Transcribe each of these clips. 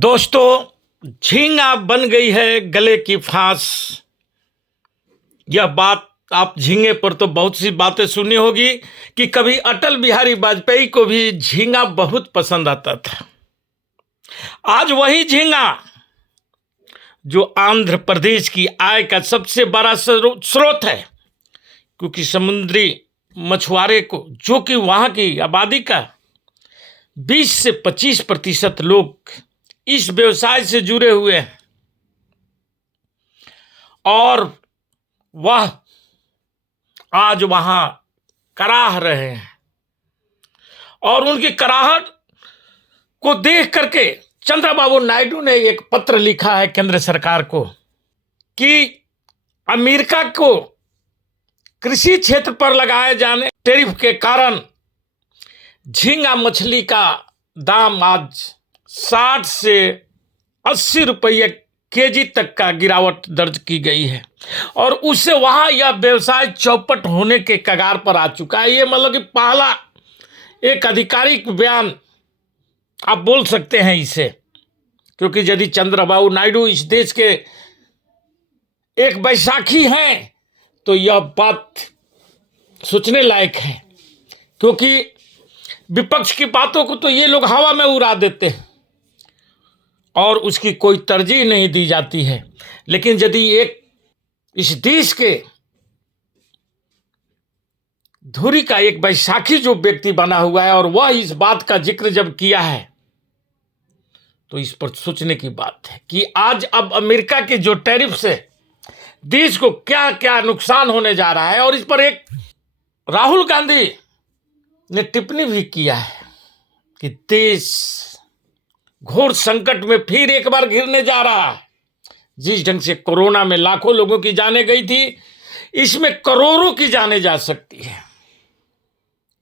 दोस्तों, झींगा बन गई है गले की फांस। यह बात आप झींगे पर तो बहुत सी बातें सुनी होगी कि कभी अटल बिहारी वाजपेयी को भी झींगा बहुत पसंद आता था। आज वही झींगा जो आंध्र प्रदेश की आय का सबसे बड़ा स्रोत है, क्योंकि समुद्री मछुआरे को, जो कि वहाँ की आबादी का 20 से 25% लोग इस व्यवसाय से जुड़े हुए हैं और वह आज वहां कराह रहे हैं। और उनकी कराहट को देख करके चंद्रबाबू नायडू ने एक पत्र लिखा है केंद्र सरकार को कि अमेरिका को कृषि क्षेत्र पर लगाए जाने टैरिफ के कारण झींगा मछली का दाम आज 60 से 80 रुपये केजी तक का गिरावट दर्ज की गई है और उससे वहां यह व्यवसाय चौपट होने के कगार पर आ चुका है। ये मतलब कि पहला एक आधिकारिक बयान आप बोल सकते हैं इसे, क्योंकि यदि चंद्रबाबू नायडू इस देश के एक बैसाखी हैं तो यह बात सोचने लायक है, क्योंकि विपक्ष की बातों को तो ये लोग हवा में उड़ा देते हैं और उसकी कोई तरजीह नहीं दी जाती है। लेकिन यदि एक इस देश के धुरी का एक बैसाखी जो व्यक्ति बना हुआ है और वह इस बात का जिक्र जब किया है तो इस पर सोचने की बात है कि आज अब अमेरिका के जो टैरिफ से देश को क्या क्या नुकसान होने जा रहा है। और इस पर एक राहुल गांधी ने टिप्पणी भी किया है कि देश घोर संकट में फिर एक बार घिरने जा रहा है। जिस ढंग से कोरोना में लाखों लोगों की जानें गई थी, इसमें करोड़ों की जानें जा सकती है,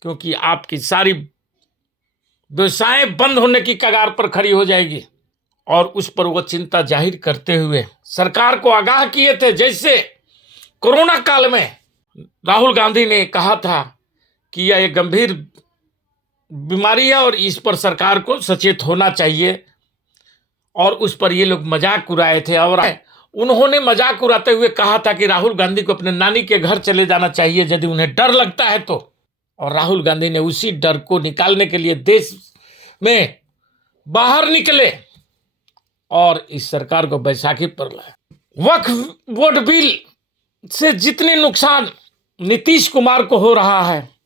क्योंकि आपकी सारी व्यवसाय बंद होने की कगार पर खड़ी हो जाएगी। और उस पर वो चिंता जाहिर करते हुए सरकार को आगाह किए थे। जैसे कोरोना काल में राहुल गांधी ने कहा था कि यह एक गंभीर बीमारी है और इस पर सरकार को सचेत होना चाहिए, और उस पर ये लोग मजाक उड़ाए थे। और उन्होंने मजाक उड़ाते हुए कहा था कि राहुल गांधी को अपने नानी के घर चले जाना चाहिए यदि उन्हें डर लगता है तो। और राहुल गांधी ने उसी डर को निकालने के लिए देश में बाहर निकले और इस सरकार को बैसाखी पर लाए। वक्फ बोर्ड बिल से जितने नुकसान नीतीश कुमार को हो रहा है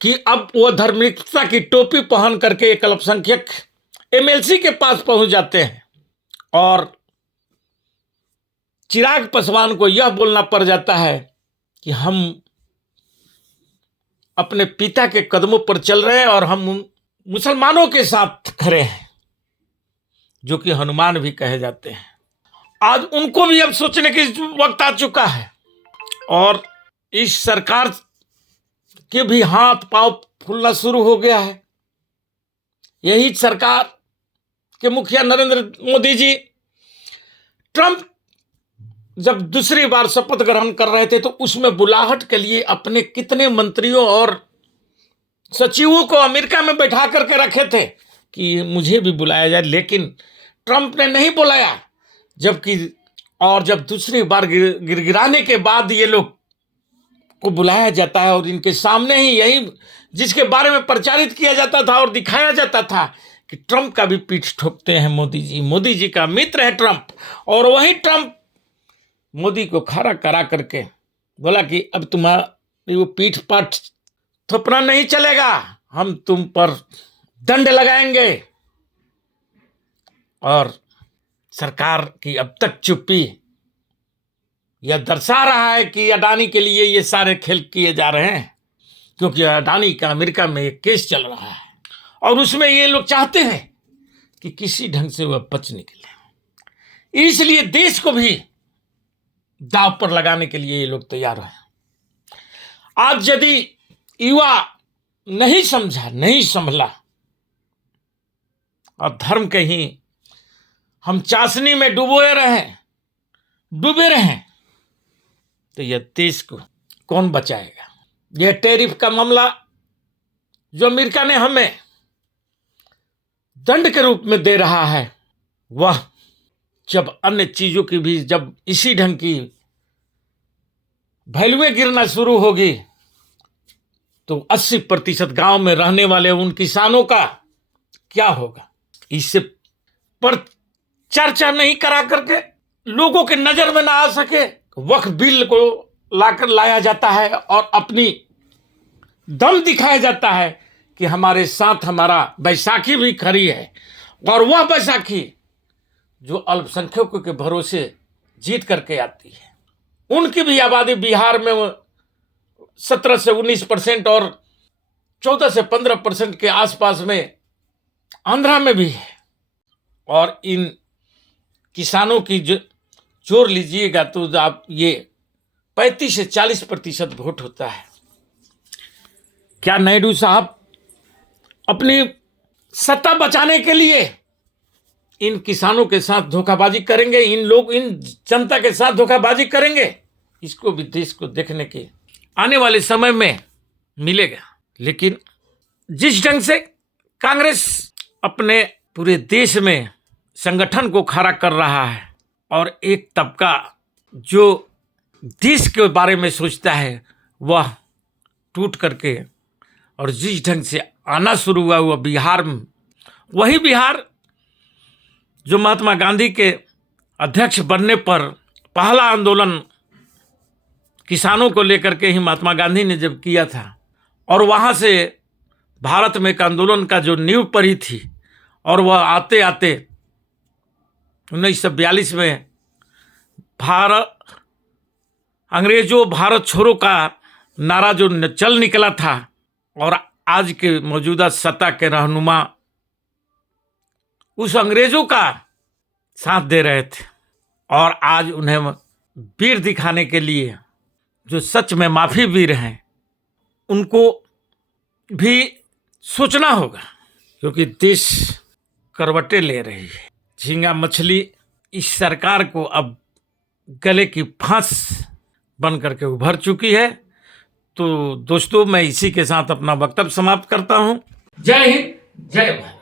कि अब वो धार्मिकता की टोपी पहन करके एक अल्पसंख्यक एमएलसी के पास पहुंच जाते हैं और चिराग पासवान को यह बोलना पड़ जाता है कि हम अपने पिता के कदमों पर चल रहे हैं और हम मुसलमानों के साथ खड़े हैं, जो कि हनुमान भी कहे जाते हैं। आज उनको भी अब सोचने की वक्त आ चुका है और इस सरकार के भी हाथ पांव फूलना शुरू हो गया है। यही सरकार के मुखिया नरेंद्र मोदी जी ट्रंप जब दूसरी बार शपथ ग्रहण कर रहे थे तो उसमें बुलाहट के लिए अपने कितने मंत्रियों और सचिवों को अमेरिका में बैठा करके रखे थे कि मुझे भी बुलाया जाए, लेकिन ट्रंप ने नहीं बुलाया। जब दूसरी बार गिरगिराने के बाद ये लोग को बुलाया जाता है और इनके सामने ही यही जिसके बारे में प्रचारित किया जाता था और दिखाया जाता था कि ट्रंप का भी पीठ ठोकते हैं मोदी जी का मित्र है ट्रंप। और वही ट्रंप मोदी को खड़ा करा करके बोला कि अब तुम्हारी वो पीठ पाठ थोपना नहीं चलेगा, हम तुम पर दंड लगाएंगे। और सरकार की अब तक चुप्पी यह दर्शा रहा है कि अडानी के लिए ये सारे खेल किए जा रहे हैं, क्योंकि अडानी का अमेरिका में एक केस चल रहा है और उसमें ये लोग चाहते हैं कि किसी ढंग से वह बच निकले। इसलिए देश को भी दांव पर लगाने के लिए ये लोग तैयार हैं। आज यदि युवा नहीं समझा, नहीं संभला और धर्म के ही हम चाशनी में डूबे रहे तो यह देश को कौन बचाएगा। यह टैरिफ का मामला जो अमेरिका ने हमें दंड के रूप में दे रहा है, वह जब अन्य चीजों की भी जब इसी ढंग की वैल्यूएं गिरना शुरू होगी तो 80% गांव में रहने वाले उन किसानों का क्या होगा? इससे पर चर्चा नहीं करा करके, लोगों के नजर में ना आ सके, वक्फ बिल को लाकर लाया जाता है और अपनी दम दिखाया जाता है कि हमारे साथ हमारा बैसाखी भी खड़ी है। और वह बैसाखी जो अल्पसंख्यकों के भरोसे जीत करके आती है, उनकी भी आबादी बिहार में 17 से 19% और 14 से 15% के आसपास में आंध्रा में भी है। और इन किसानों की जोड़ लीजिएगा तो आप ये 35 से 40% वोट होता है। क्या नायडू साहब अपनी सत्ता बचाने के लिए इन किसानों के साथ धोखाबाजी करेंगे? इन जनता के साथ धोखाबाजी करेंगे? इसको भी देश को देखने के आने वाले समय में मिलेगा। लेकिन जिस ढंग से कांग्रेस अपने पूरे देश में संगठन को खड़ा कर रहा है और एक तबका जो देश के बारे में सोचता है वह टूट करके, और जिस ढंग से आना शुरू हुआ बिहार में, वही बिहार जो महात्मा गांधी के अध्यक्ष बनने पर पहला आंदोलन किसानों को लेकर के ही महात्मा गांधी ने जब किया था, और वहाँ से भारत में एक आंदोलन का जो नींव पड़ी थी, और वह आते आते 1942 में अंग्रेजों भारत छोड़ो का नारा जो चल निकला था, और आज के मौजूदा सत्ता के रहनुमा उस अंग्रेजों का साथ दे रहे थे। और आज उन्हें वीर दिखाने के लिए जो सच में माफी वीर हैं, उनको भी सोचना होगा, क्योंकि देश करवटें ले रही है। झींगा मछली इस सरकार को अब गले की फांस बन करके उभर चुकी है। तो दोस्तों, मैं इसी के साथ अपना वक्तव्य समाप्त करता हूं। जय हिंद, जय भारत।